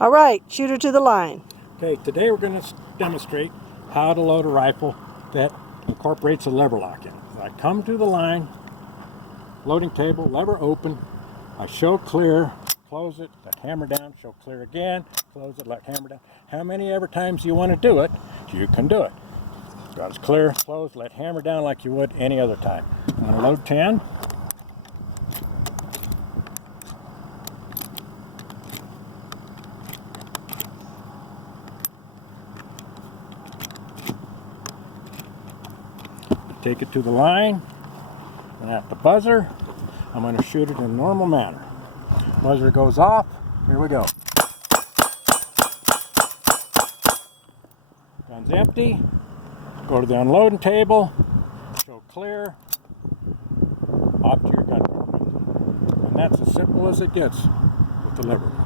All right, shoot her to the line. Okay, today we're going to demonstrate how to load a rifle that incorporates a lever lock in. I come to the line, loading table, lever open, I show clear, close it, let hammer down, show clear again, close it, let hammer down. How many ever times you want to do it, you can do it. Got it clear, close, let hammer down like you would any other time. I'm going to load 10. Take it to the line, and at the buzzer, I'm going to shoot it in a normal manner. Buzzer goes off, here we go. Gun's empty, go to the unloading table, show clear, off to your gun. And that's as simple as it gets with the lever.